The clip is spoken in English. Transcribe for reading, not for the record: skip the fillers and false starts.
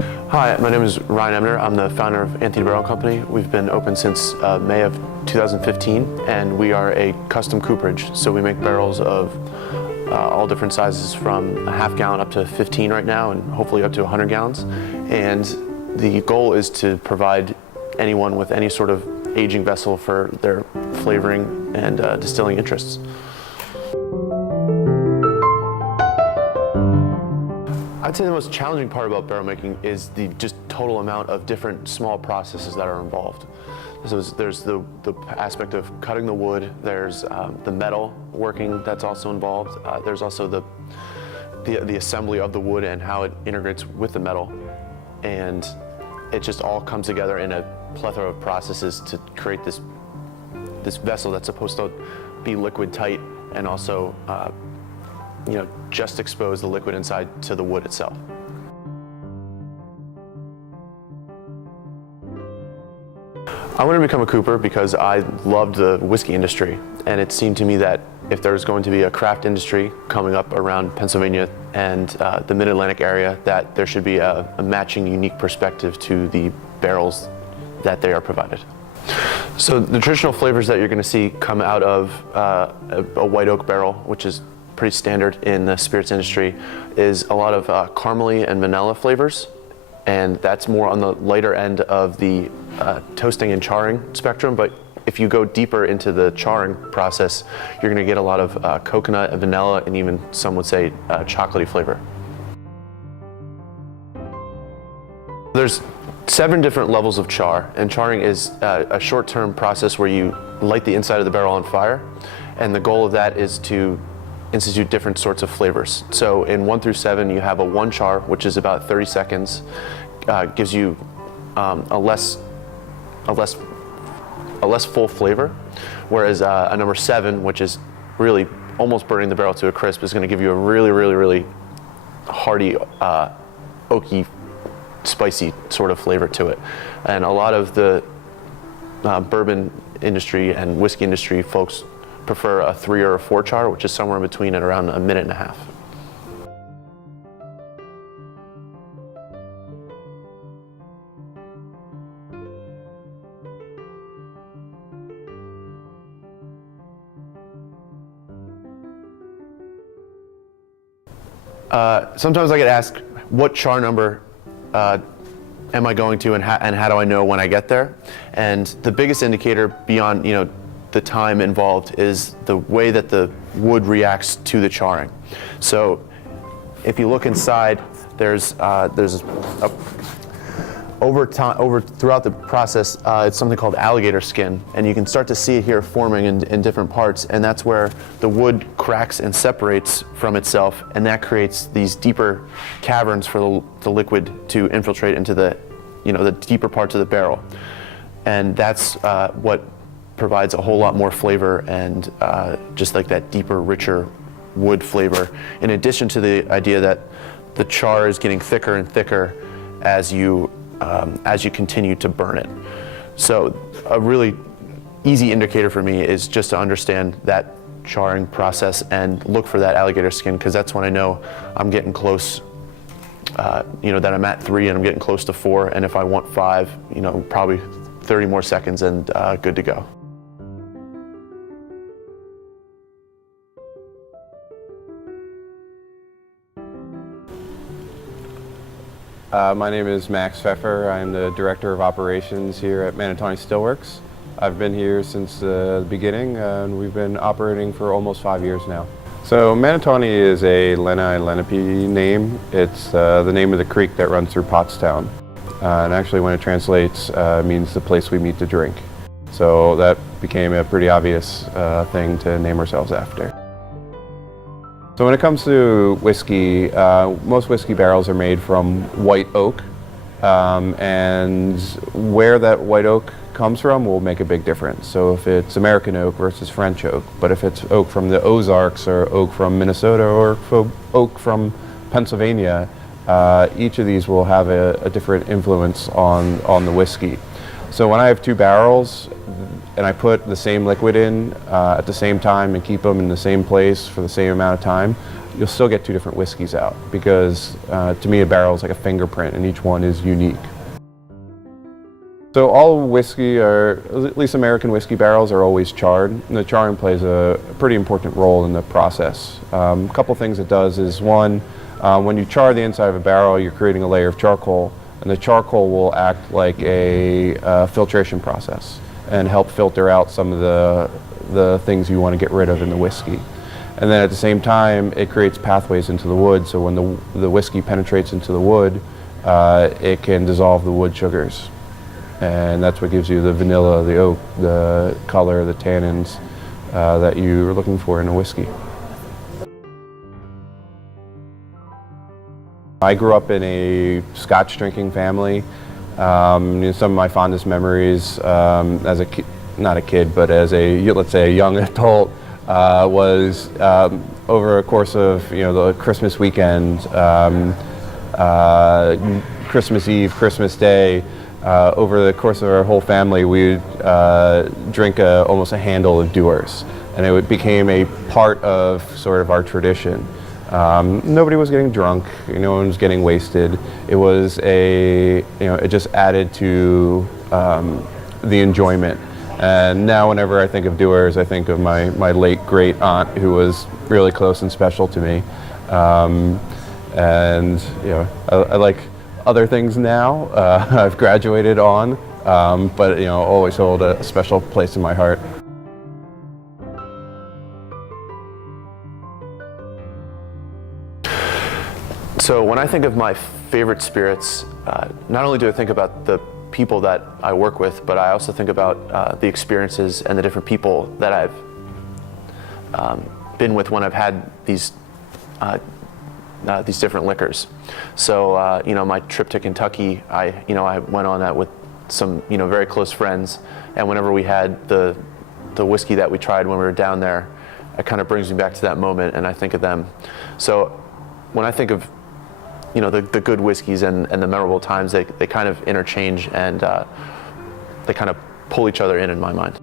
Hi, my name is Ryan Emner. I'm the founder of Anthony Barrel Company. We've been open since May of 2015, and we are a custom cooperage. So we make barrels of all different sizes, from a half gallon up to 15 right now, and hopefully up to 100 gallons. And the goal is to provide anyone with any sort of aging vessel for their flavoring and distilling interests. I'd say the most challenging part about barrel making is the just total amount of different small processes that are involved. So there's the aspect of cutting the wood, there's the metal working that's also involved, there's also the assembly of the wood and how it integrates with the metal. And it just all comes together in a plethora of processes to create this vessel that's supposed to be liquid tight and also just expose the liquid inside to the wood itself. I wanted to become a cooper because I loved the whiskey industry, and it seemed to me that if there was going to be a craft industry coming up around Pennsylvania and the Mid-Atlantic area, that there should be a matching unique perspective to the barrels that they are provided. So the traditional flavors that you're going to see come out of a white oak barrel, which is pretty standard in the spirits industry, is a lot of caramely and vanilla flavors, and that's more on the lighter end of the toasting and charring spectrum. But if you go deeper into the charring process, you're going to get a lot of coconut and vanilla, and even some would say chocolatey flavor. There's 7 different levels of char, and charring is a short-term process where you light the inside of the barrel on fire, and the goal of that is to institute different sorts of flavors. So in 1 through 7, you have a 1 char, which is about 30 seconds, gives you a less full flavor, whereas a number 7, which is really almost burning the barrel to a crisp, is going to give you a really hearty, oaky, spicy sort of flavor to it. And a lot of the bourbon industry and whiskey industry folks prefer a 3 or a 4 char, which is somewhere in between at around a minute and a half. Sometimes I get asked, what char number am I going to, and how do I know when I get there? And the biggest indicator beyond the time involved is the way that the wood reacts to the charring. So if you look inside, there's throughout the process, it's something called alligator skin, and you can start to see it here forming in different parts, and that's where the wood cracks and separates from itself, and that creates these deeper caverns for the liquid to infiltrate into the deeper parts of the barrel. And that's what provides a whole lot more flavor and just like that deeper, richer wood flavor, in addition to the idea that the char is getting thicker and thicker as you continue to burn it. So a really easy indicator for me is just to understand that charring process and look for that alligator skin, because that's when I know I'm getting close, that I'm at 3 and I'm getting close to 4, and if I want 5, probably 30 more seconds and good to go. My name is Max Pfeffer. I'm the Director of Operations here at Manatawny Stillworks. I've been here since the beginning, and we've been operating for almost 5 years now. So Manatawny is a Lenape name. It's the name of the creek that runs through Pottstown. And actually when it translates, means the place we meet to drink. So that became a pretty obvious thing to name ourselves after. So when it comes to whiskey, most whiskey barrels are made from white oak, and where that white oak comes from will make a big difference. So if it's American oak versus French oak, but if it's oak from the Ozarks or oak from Minnesota or oak from Pennsylvania, each of these will have a different influence on the whiskey. So when I have 2 barrels and I put the same liquid in at the same time and keep them in the same place for the same amount of time, you'll still get two different whiskeys out, because to me a barrel is like a fingerprint and each one is unique. So all whiskey, or at least American whiskey barrels, are always charred, and the charring plays a pretty important role in the process. A couple things it does is, one, when you char the inside of a barrel, you're creating a layer of charcoal, and the charcoal will act like a filtration process and help filter out some of the things you want to get rid of in the whiskey. And then at the same time, it creates pathways into the wood, so when the whiskey penetrates into the wood, it can dissolve the wood sugars. And that's what gives you the vanilla, the oak, the color, the tannins that you're looking for in a whiskey. I grew up in a Scotch drinking family. Some of my fondest memories as a not a kid, but as a, let's say, a young adult, was over a course of the Christmas weekend, Christmas Eve, Christmas Day. Over the course of our whole family, we would drink almost a handle of Dewar's, and it became a part of sort of our tradition. Nobody was getting drunk, no one was getting wasted. It was it just added to the enjoyment. And now whenever I think of Dewar's, I think of my late great aunt, who was really close and special to me. And I like other things now. I've graduated on, but always hold a special place in my heart. So when I think of my favorite spirits, not only do I think about the people that I work with, but I also think about the experiences and the different people that I've been with when I've had these different liquors. So my trip to Kentucky, I went on that with some very close friends, and whenever we had the whiskey that we tried when we were down there, it kind of brings me back to that moment, and I think of them. So when I think of the good whiskeys and the memorable times, they kind of interchange, and they kind of pull each other in my mind.